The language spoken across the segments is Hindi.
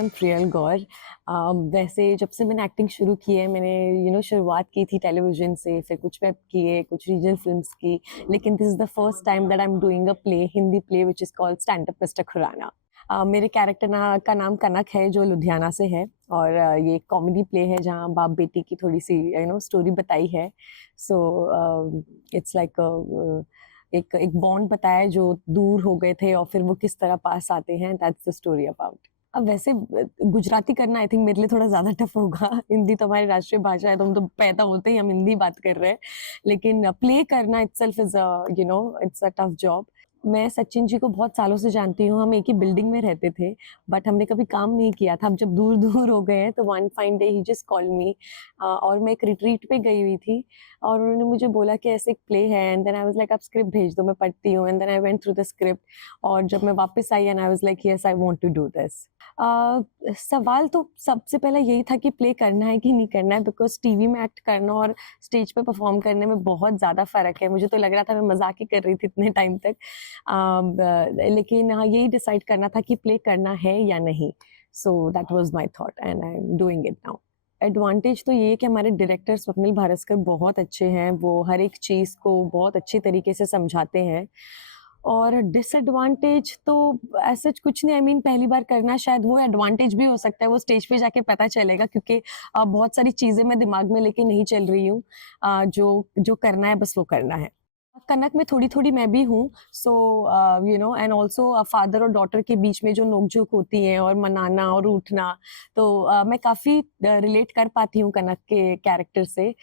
एम प्रियल गौर। वैसे जब से मैंने एक्टिंग शुरू की है, मैंने शुरुआत की थी टेलीविज़न से, फिर कुछ वेब किए, कुछ रीजनल फ़िल्म्स की, लेकिन this is the first time that I am doing a play, Hindi play which is called stand up mister Khurana. मेरे कैरेक्टर का नाम कनक है, जो लुधियाना से है, और ये एक कॉमेडी प्ले है जहाँ बाप-बेटी की थोड़ी-सी स्टोरी बताई है। सो इट्स लाइक एक एक बॉन्ड बताया है जो दूर हो गए थे और फिर वो किस तरह पास आते हैं, दैट्स द स्टोरी अबाउट। अब वैसे गुजराती करना आई थिंक मेरे लिए थोड़ा ज़्यादा टफ होगा। हिंदी तो हमारी राष्ट्रीय भाषा है, तो हम तो पैदा होते ही हम हिंदी बात कर रहे हैं। लेकिन प्ले करना itself is it's a tough job. मैं सचिन जी को बहुत सालों से जानती हूँ, हम एक ही बिल्डिंग में रहते थे, बट हमने कभी काम नहीं किया था। अब जब दूर-दूर हो गए हैं, तो वन फाइन डे ही जस्ट कॉल्ड मी, और मैं एक रिट्रीट पे गई हुई थी, और उन्होंने मुझे बोला कि ऐसे एक प्ले है, and then I was like आप स्क्रिप्ट भेज दो, मैं पढ़ती हूँ, and then I went through the script, और जब मैं वापस आई and I was like yes I want to do this. सवाल तो सबसे पहले यही था कि प्ले करना है कि नहीं करना है, बिकॉज़ टीवी में एक्ट करना और स्टेज पे परफ़ॉर्म करने में बहुत ज़्यादा फ़र्क है। मुझे तो लग रहा था मैं मज़ाक ही कर रही थी इतने टाइम तक। लेकिन हाँ, यही डिसाइड करना था कि प्ले करना है या नहीं। So that was my thought and I am doing it now. Advantage तो ये है कि हमारे डायरेक्टर स्वप्निल भारस्कर बहुत अच्छे हैं, वो हर एक चीज़ को बहुत अच्छे तरीके से समझाते हैं। और डिसएडवांटेज तो ऐसा सच कुछ नहीं, आई मीन पहली बार करना शायद वो एडवांटेज भी हो सकता है, वो स्टेज पे जाके पता चलेगा, क्योंकि बहुत सारी चीज़ें मैं दिमाग में लेके नहीं चल रही हूँ। जो जो करना है बस वो करना है। कनक में थोड़ी-थोड़ी मैं भी हूँ, सो एंड ऑल्सो फादर और डॉटर के बीच में जो नोक-झोंक होती है और मनाना और रूठना, तो मैं काफ़ी रिलेट कर पाती हूँ कनक के कैरेक्टर से।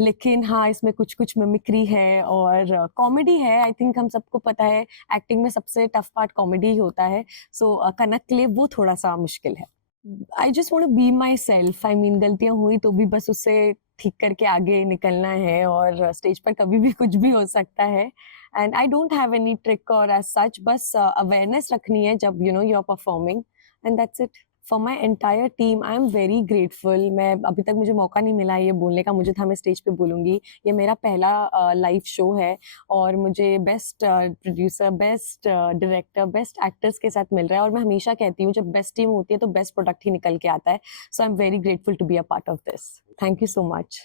लेकिन हाँ, इसमें कुछ-कुछ मिमिक्री है और कॉमेडी है। आई थिंक हम सबको पता है एक्टिंग में सबसे टफ पार्ट कॉमेडी ही होता है। सो कनक के लिए वो थोड़ा-सा मुश्किल है। I just want to be myself, I mean गलतियाँ हुई तो भी बस उससे ठीक करके आगे निकलना है, और स्टेज पर कभी भी कुछ भी हो सकता है। And I don't have any trick और एज़ सच, बस अवेयरनेस रखनी है जब you are performing, and that's it. For my entire team I am very grateful. मैं अभी तक मुझे मौका नहीं मिला ये बोलने का, मुझे था मैं स्टेज पे बोलूँगी। ये मेरा पहला लाइव शो है, और मुझे best producer, best director, best actors के साथ मिल रहा है, और मैं हमेशा कहती हूँ जब बेस्ट टीम होती है तो बेस्ट प्रोडक्ट ही निकल के आता है। So I am very grateful to be a part of this. Thank you so much.